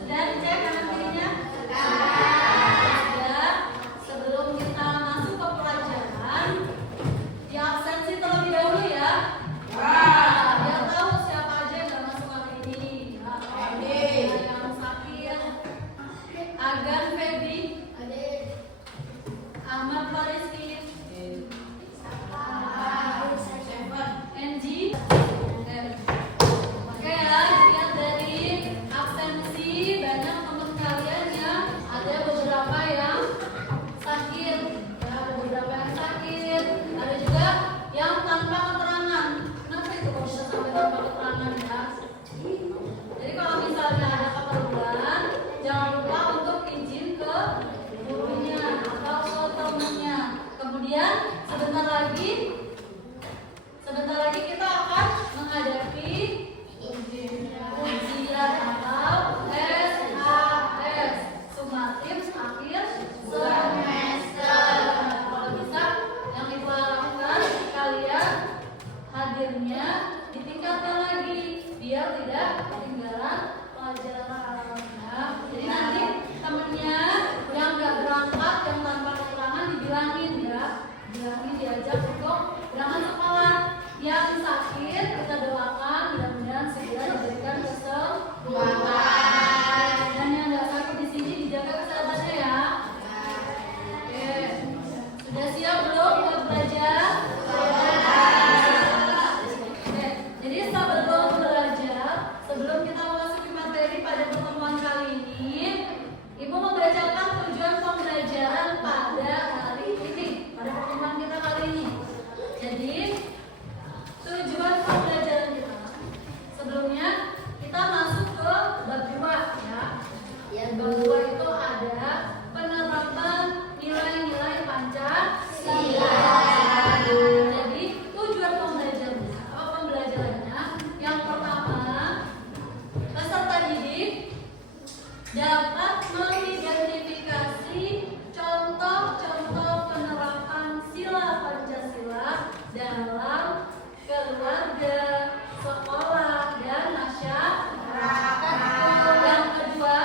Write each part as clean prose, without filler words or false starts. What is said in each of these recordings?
Sudah dicek kanan kirinya? Sudah. Sebelum kita masuk ke pelajaran, di absensi terlebih dahulu ya. Biar tahu siapa aja yang nggak masuk hari ini. Yang sakit, Agan Feby, Ahmad Fariski, Enji. Oke ya, dilihat dari absensi banyak teman kalian yang ada beberapa yang sakit, ya, ada beberapa yang sakit, ada juga yang tanpa keterangan. Kenapa itu kok bisa sampai tanpa keterangan ya? Jadi kalau misalnya ada keperluan, jangan lupa untuk izin ke gurunya atau ke temannya. Kemudian sebentar lagi kita akan menghadapi ujian atau SAS, sumatif akhir semester. Kalau bisa yang ibu harapkan kalian hadirnya ditingkatkan lagi biar tidak ketinggalan pelajaran. Jadi nanti temennya yang nggak berangkat, yang tanpa keterangan dibilangin ya, diajak untuk berangkat sekolah. Yang sakit kita doakan mudah-mudahan segera diberikan kesembuhan. Dan yang nggak sakit di sini dijaga kesehatannya ya. Oke, sudah siap belum buat belajar? Oke, jadi sebelum belajar, sebelum kita memasuki materi pada pertemuan kali ini, Ibu membacakan tujuan pembelajaran pada hari ini, pada pertemuan kita kali ini. Jadi tujuan pembelajaran kita, sebelumnya kita masuk ke bab 2 ya. Bab 2 itu ada penerapan nilai-nilai Pancasila. Jadi tujuan pembelajarannya yang pertama, peserta didik dapat mengidentifikasi contoh-contoh penerapan sila Pancasila dalam keluarga, sekolah, dan masyarakat. Yang kedua,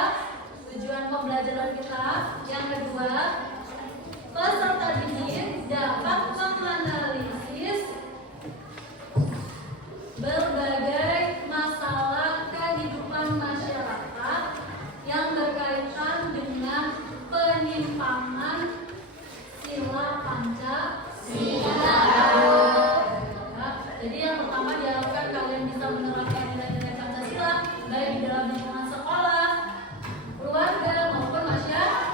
tujuan pembelajaran kita yang kedua, peserta didik dapat menganalisis berbagai masalah kehidupan masyarakat yang berkaitan dengan penyimpangan sila Pancasila. Jadi yang pertama diharapkan kalian bisa menerapkan nilai-nilai Pancasila baik di dalam lingkungan sekolah, keluarga maupun masyarakat.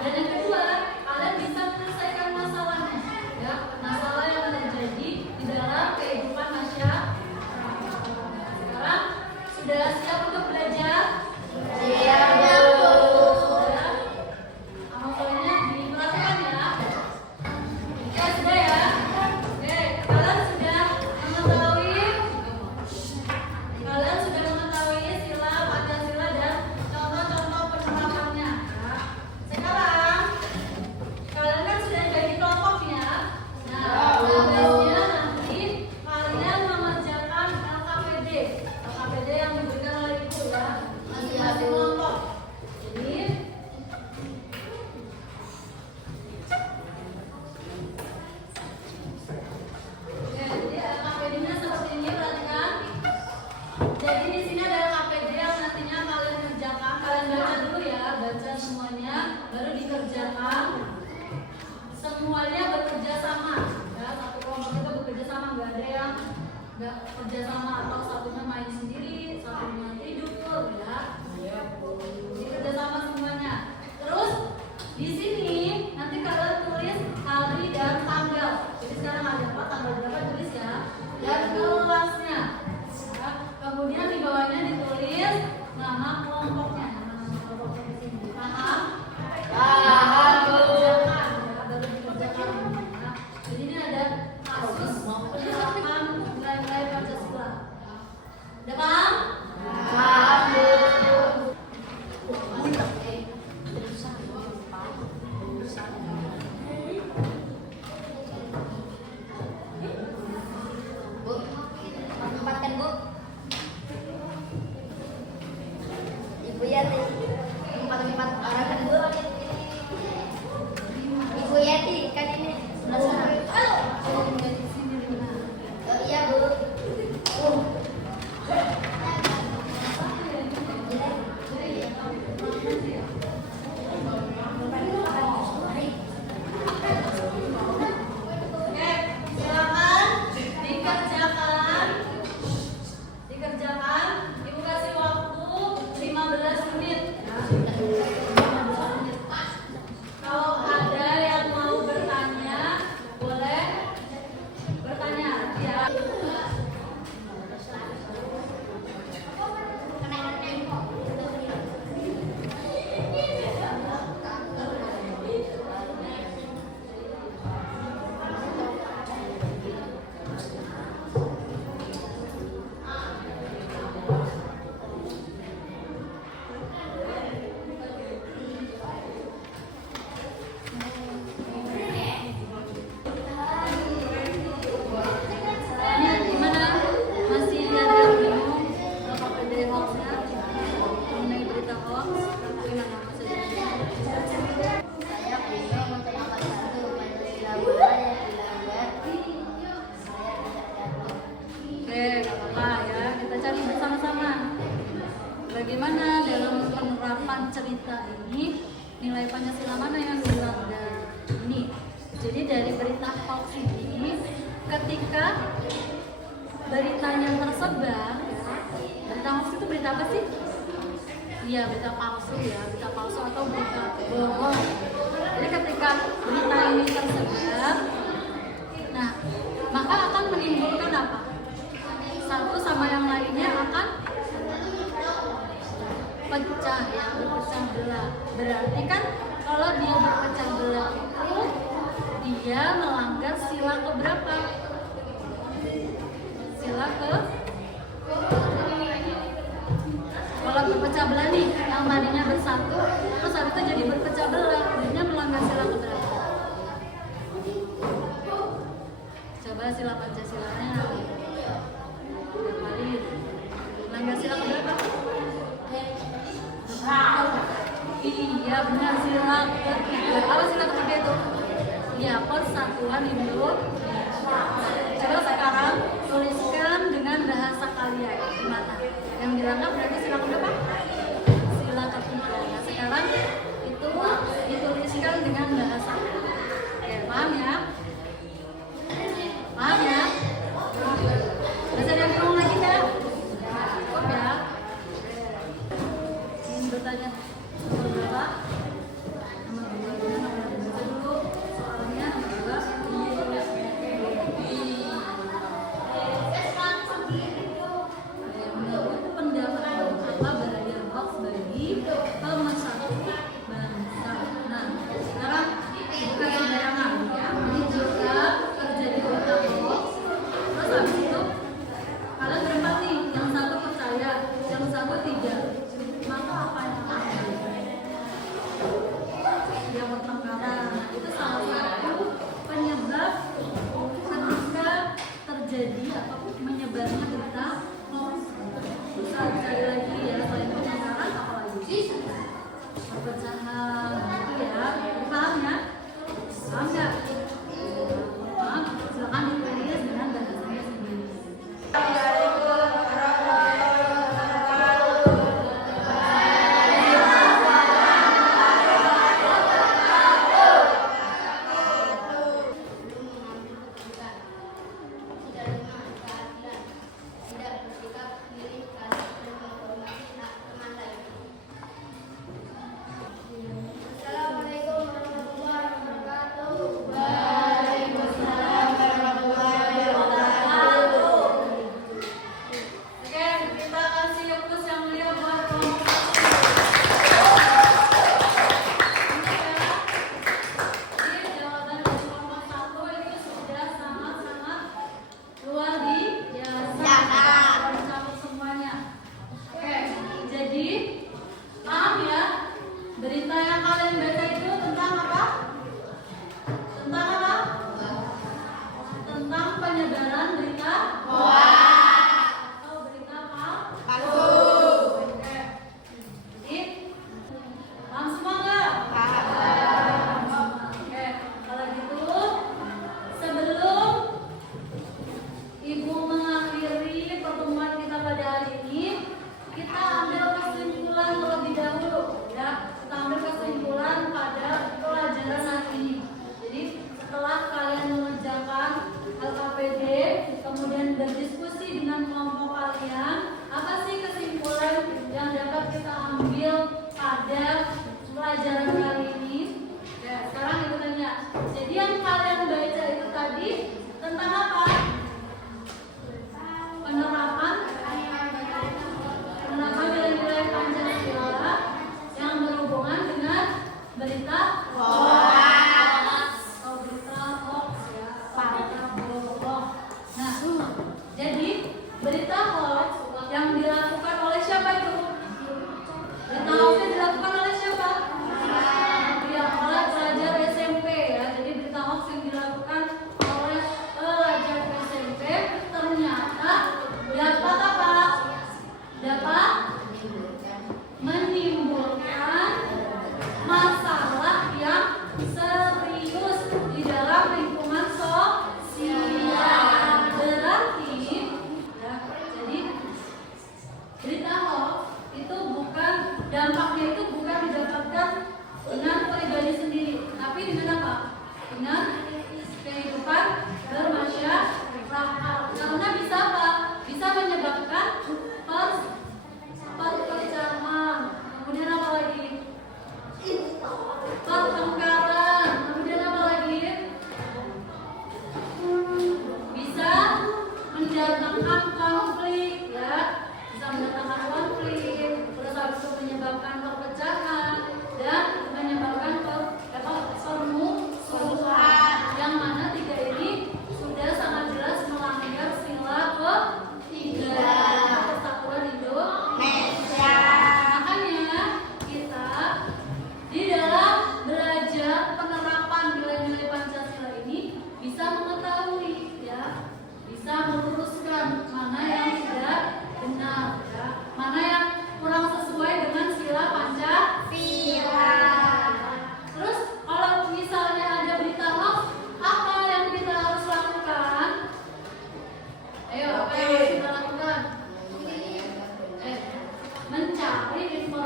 Dan yang kedua, kalian bisa menyelesaikan masalahnya, ya, masalah yang terjadi di dalam kehidupan masyarakat. Sekarang sudah siap untuk belajar? Siap. Sudah. Amalannya diperhatikan ya. Oke, sudah ya. Oke, kalian sudah mengetahui sila Pancasila dan contoh-contoh penerapannya ya. Sekarang kalian kan sudah jadi kelompoknya. Nah, tugasnya nanti kalian mengerjakan LKPD yang diberikan oleh ibu ya, masing-masing kelompok. Jadi LKPD-nya seperti ini, perhatikan. Jadi di sini ada LKPD yang nantinya kalian kerjakan. Kalian baca dulu ya, baca semuanya, baru dikerjakan. Semuanya bekerja sama, ya. Satu kelompok itu bekerja sama, nggak ada yang nggak kerja sama atau satunya main sendiri, satunya tidur, ya. Jadi kerja sama semuanya. Terus di sini nanti kalian tulis hari dan tanggal. Jadi sekarang ada apa, tanggal berapa tulis ya, dan kelasnya. Ya. Kemudian di bawahnya ditulis nama kelompoknya, nama kelompoknya di sini. Paham? Paham. Kerjakan, ya, baru dikerjakan. Ya. Jadi ini ada kasus penerapan nilai-nilai Pancasila. Udah paham? bagaimana dalam penerapan cerita ini nilai Pancasila mana yang dilanggar ini. Jadi dari berita hoax ini, ketika beritanya tersebar, berita hoax itu berita apa sih? Iya, berita palsu ya, berita palsu atau berita bohong. Jadi ketika berita ini tersebar, nah maka akan menimbulkan apa? Satu sama yang lainnya akan pecah ya, berpecah belah. Berarti kan kalau dia berpecah belah itu dia melanggar sila keberapa? Sila ke kalau berpecah belah nih, yang tadinya bersatu terus habis itu jadi berpecah belah, dia melanggar sila keberapa? Coba sila Pancasilanya kembali melanggar sila keberapa? Iya benar, sila ketiga. Apa sila ketiga itu? Ya, Persatuan Indonesia. Coba sekarang tuliskan dengan bahasa kalian gimana? Yang dilanggar berarti sila keberapa? Sila ketiga. Nah, sekarang itu dituliskan dengan bahasa. Oke, paham ya? Paham ya? Bisa ada yang bingung lagi nggak? Cukup ya? Ingin bertanya nomor berapa? Nomor 2 baca dulu soalnya. Nomor 2 pendapat apa bahaya hoax bagi pemersatu bangsa. Nah, sekarang bukan sembarangan ya. Jadi jika terjadi berita hoax, terus habis itu kalian berempat nih, yang satu percaya, yang satu tidak, maka apa yang akan terjadi? Yang pertengkaran. Itu salah satu penyebab ketika terjadi atau menyebarnya berita hoax. Sekali lagi ya, selain pertengkaran apa lagi? Perpecahan gitu ya. Paham ya? Paham nggak? Paham? Silakan ditulis dengan bahasanya sendiri. Berita hoax yang dilakukan oleh siapa itu? Berita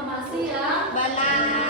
informasi yang benar.